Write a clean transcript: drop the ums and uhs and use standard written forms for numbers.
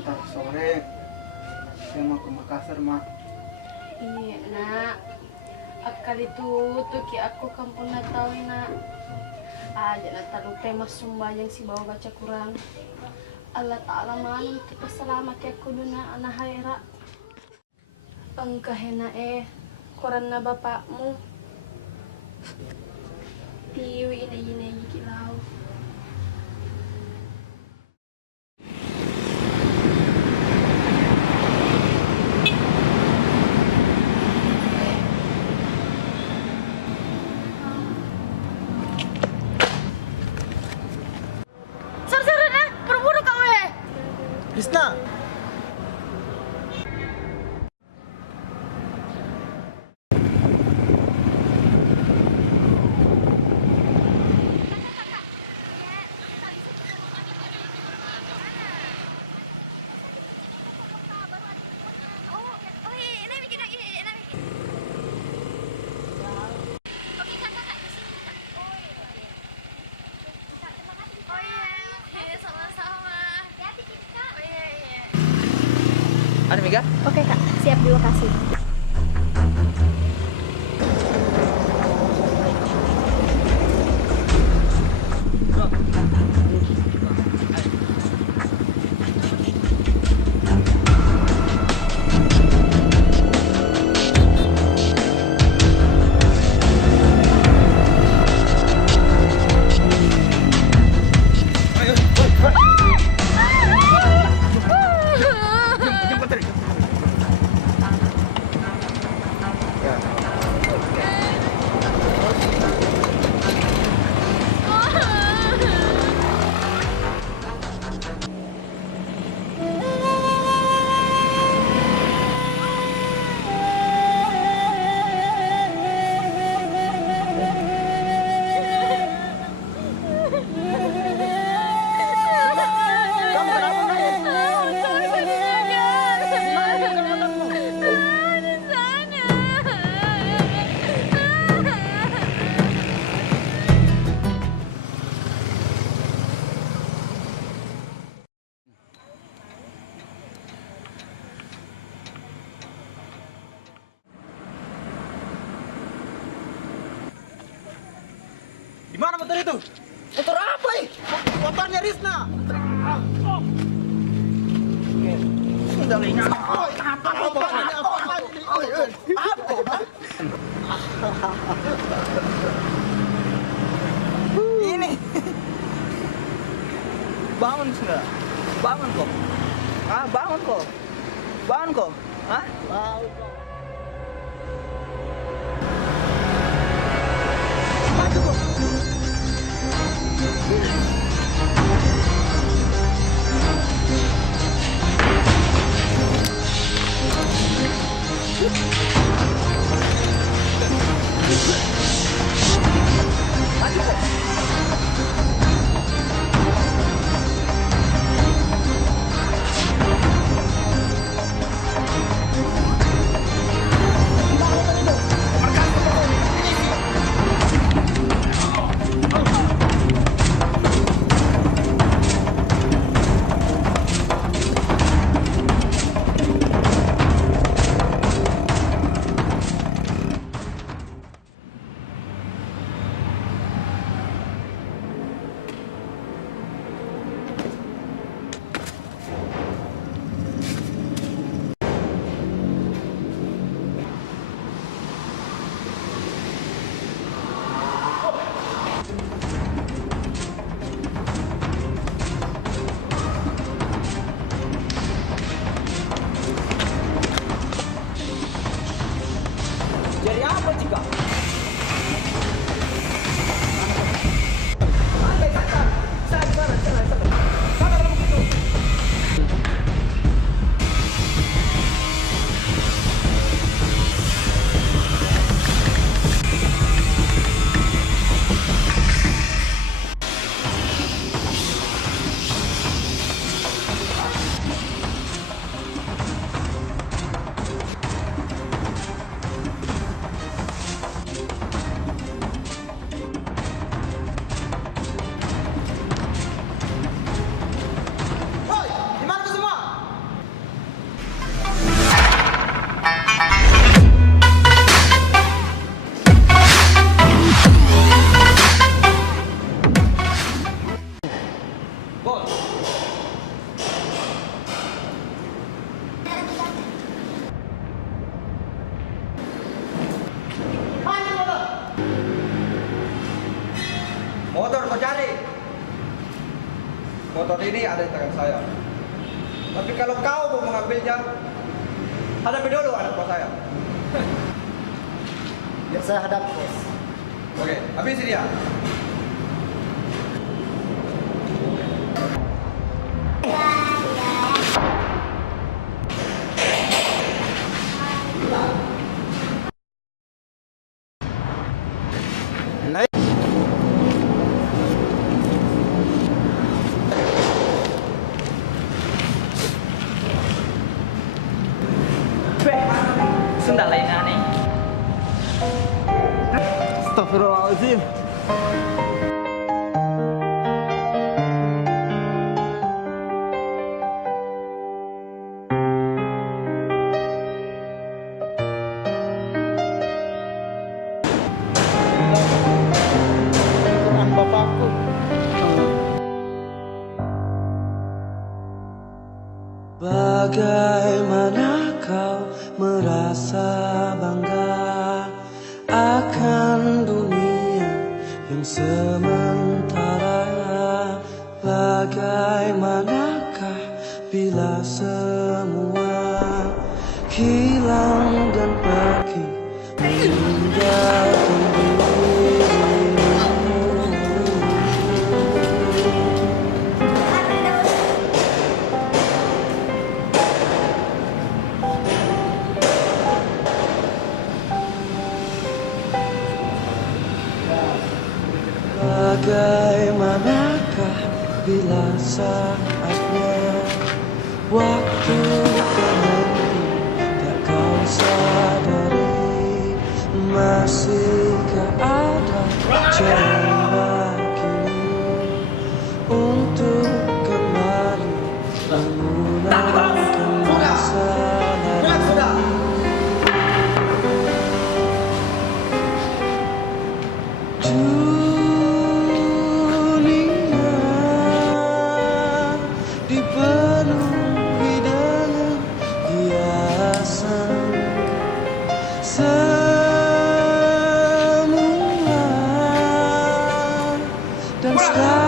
ntar sore saya mau ke Makassar, Mak. Iya, nak. Akal itu tuh aku kampung Natal, nak. Aja nak taruh tema sumbayang si bawa baca Quran. Allah Ta'ala manu tipe selamat ya kuduna anak haira. Engkah hena koran na bapakmu. Piwi ini kilau. Krisna. Ada Mega? Oke kak, siap di lokasi. Di mana motor itu? Motor apa ini? Motornya Risna. Sendalnya. Apa motornya? Ini. Bangun sudah. Bangun kok. Ah, bangun kok. Bangun kok. Hah? Bangun kok. motor ini ada di tangan saya. Tapi kalau kau mau mengambilnya, hadapi dulu anak buah saya. Biar saya hadap, bos. Oke, habisi dia. Sunda lain aneh. Astagfirullahaladzim. Quran bapakku. Bagaimana kau merasa bangga akan dunia yang sementara? Bagaimanakah bila semua hilang dan pergi meninggalkan dirimu? Bagaimanakah bila saatnya waktu berhenti, tak kau sadari? Masihkah ada jalan bagimu untuk kembali menggunakan masa lalu? Dipenuhi dengan hiasan semua dan sekarang